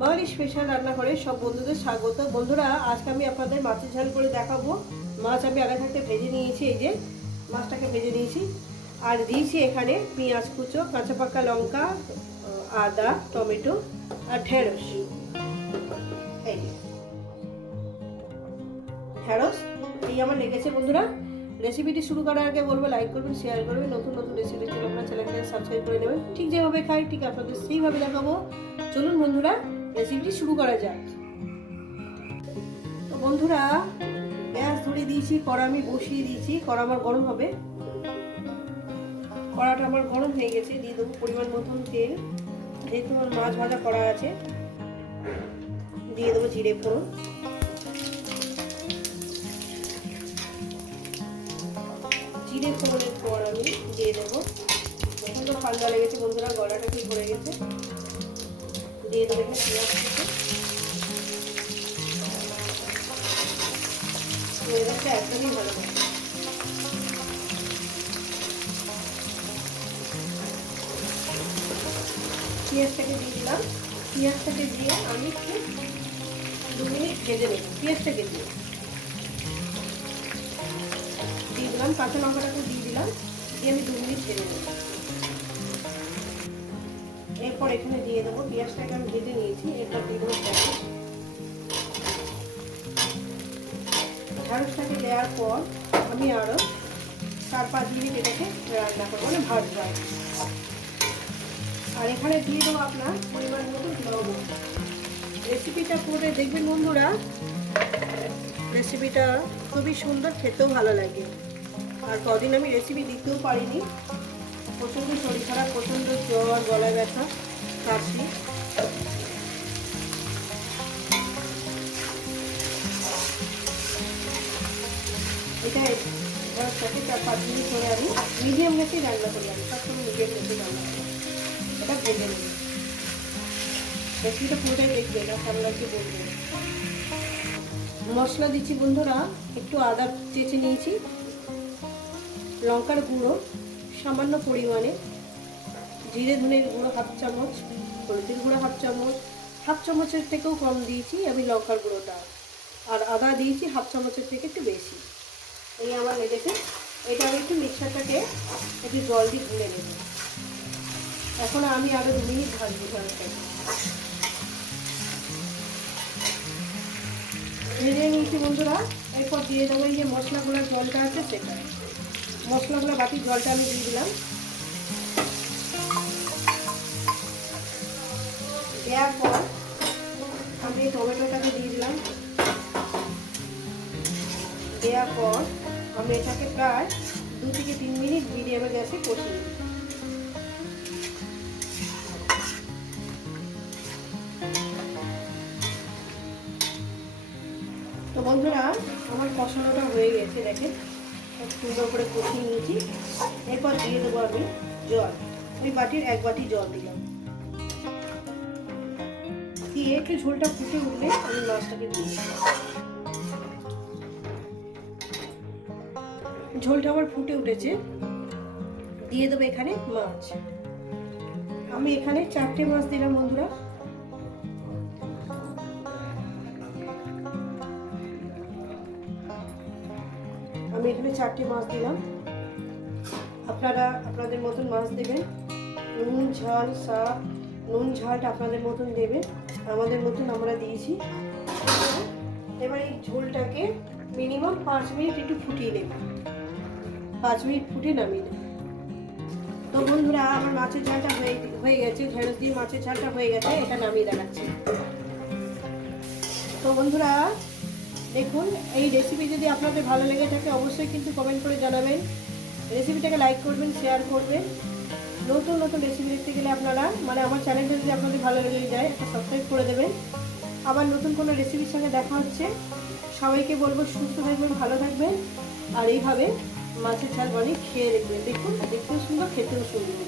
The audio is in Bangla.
বাঙালি স্পেশাল রান্নাঘরে সব বন্ধুদের স্বাগত। বন্ধুরা, আজকে আমি আপনাদের মাছের ঝাল করে দেখাবো। মাছ আমি আগে থাকতে ভেজে নিয়েছি, এই যে মাছটাকে ভেজে নিয়েছি। আর দিয়েছি এখানে পেঁয়াজ কুচো, কাঁচা পাকা লঙ্কা আদা, টমেটো আর ঢেঁড়স। এই। ঢেঁড়স, এই আমার লেগেছে বন্ধুরা। রেসিপিটি শুরু করার আগে বলব লাইক করবেন শেয়ার করবেন। নতুন নতুন রেসিপি আপনার চ্যানেলকে সাবস্ক্রাইব করে নেবেন। ঠিক যেভাবে খাই, ঠিক আপনাদের সেইভাবে দেখাবো। চলুন বন্ধুরা রেসিপিটি শুরু করা যাক। তো বন্ধুরা, গ্যাস ধরে দিয়েছি, কড়া আমি বসিয়ে দিয়েছি, কড়া আমার গরম হবে। কড়াটা আমার গরম হয়ে গেছে, দিয়ে দেবো পরিমাণ মতন তেল। যেহেতু আমার মাছ ভাজা করা আছে, দিয়ে দেবো জিরে ফোড়ন। জিরে ফোড়নের পর আমি দিয়ে দেবো। প্রচণ্ড ঠান্ডা লেগেছে বন্ধুরা, গলাটা কি পড়ে গেছে। দিয়ে দেবো পেঁয়াজ কুচি একদমই ভালো পেঁয়াজটাকে দিয়ে দিলাম। পেঁয়াজটাকে দিয়ে আমি একটু দু মিনিট ভেজে নেব। পেঁয়াজটাকে দিয়ে। দিয়ে দিলাম, কাঁচা লঙ্কাটাকে দিয়ে দিলাম। দিয়ে আমি দু মিনিট ভেজে নেব। এরপর এখানে দিয়ে দেবো, পেঁয়াজটাকে আমি ভেজে নিয়েছি, এরপর দিয়ে দেবো ঢ্যাঁড়স ঢ্যাঁড়সটাকে দেওয়ার পর আমি আরও চার পাঁচ মিনিট এটাকে রান্না করব মানে আর আর এখানে দিয়ে দেবো আপনার পরিমাণ মতো লবণ। রেসিপিটা করে দেখবেন বন্ধুরা, রেসিপিটা খুবই সুন্দর, খেতেও ভালো লাগে। আর কদিন আমি রেসিপি দিতেও পারিনি। প্রচণ্ড শরীর খারাপ, প্রচণ্ড জ্বর গলা ব্যথা, কাশি। এটা সাথে চার পাঁচ ধরে আমি মিডিয়াম রান্না মিডিয়াম রান্না এটা পুরোটাই মশলা দিচ্ছি বন্ধুরা, একটু আদা চেঁচে নিয়েছি, লঙ্কার গুঁড়ো। সামান্য পরিমাণে জিরে ধনের গুঁড়ো হাফ চামচ, হলুদের গুঁড়ো হাফ চামচ, হাফ চামচের থেকেও কম দিয়েছি আমি লঙ্কার গুঁড়োটা। আর আদা দিয়েছি হাফ চামচের থেকে একটু বেশি। এই আমার লেগেছে এটা আমি একটু মিক্সারটাকে একটু জল দিয়ে ধুয়ে নেব। এখন আমি আরও দু মিনিট ভাজবো ভেজে নিয়েছি বন্ধুরা, এরপর দিয়ে দেবো এই যে মশলাগুলোর জলটা আছে সেটা। মশলাগুলো বাকি জলটা আমি দিয়ে দিলাম। দেওয়ার পর আমি টমেটোটাকে দিয়ে দিলাম। দেওয়ার পর আমি এটাকে প্রায় দু থেকে তিন মিনিট মিডিয়ামে গ্যাসে কষিয়ে তো বন্ধুরা, আমার কষানোটা হয়ে গেছে খুব সুন্দর করে কষিয়ে নিয়েছি। এরপর দিয়ে দেবো আমি জল। ওই বাটির এক বাটি জল দিলাম। দিয়ে একটু ঝোলটা ফুটে উঠলে আমি মাছটাকে দিয়ে ঝোলটা আমার ফুটে উঠেছে। দিয়ে দেবো এখানে মাছ। আমি এখানে চারটে মাছ দিলাম বন্ধুরা। আমি এখানে চারটে মাছ দিলাম। আপনারা আপনাদের মতন মাছ দেবেন। নুন, ঝাল, শাক, নুন, ঝালটা আপনাদের মতন দেবেন। আমাদের মতন আমরা দিয়েছি। এবার এই ঝোলটাকে মিনিমাম পাঁচ মিনিট একটু ফুটিয়ে নেব। পাঁচ মিনিট ফুটে নামিয়ে নেব। তো বন্ধুরা, আমার মাছের ঝালটা হয়ে হয়ে গেছে। ঢেঁড়স দিয়ে মাছের ঝালটা হয়ে গেছে। এটা নামিয়ে দেখাচ্ছি। তো বন্ধুরা দেখুন, এই রেসিপি যদি আপনাদের ভালো লেগে থাকে, অবশ্যই কিন্তু কমেন্ট করে জানাবেন। রেসিপিটাকে লাইক করবেন শেয়ার করবেন। নতুন নতুন রেসিপি দেখতে গেলে আপনারা মানে আমার চ্যানেলটা যদি আপনাদের ভালো লেগে যায়, একটা সাবস্ক্রাইব করে দেবেন। আবার নতুন কোনো রেসিপির সঙ্গে দেখা হচ্ছে, সবাইকে বলব সুস্থ থাকবেন, ভালো থাকবেন। আর এইভাবে মাছের ঝাল বানিয়ে খেয়ে দেখবেন। দেখুন, দেখতেও সুন্দর, খেতেও সুন্দর।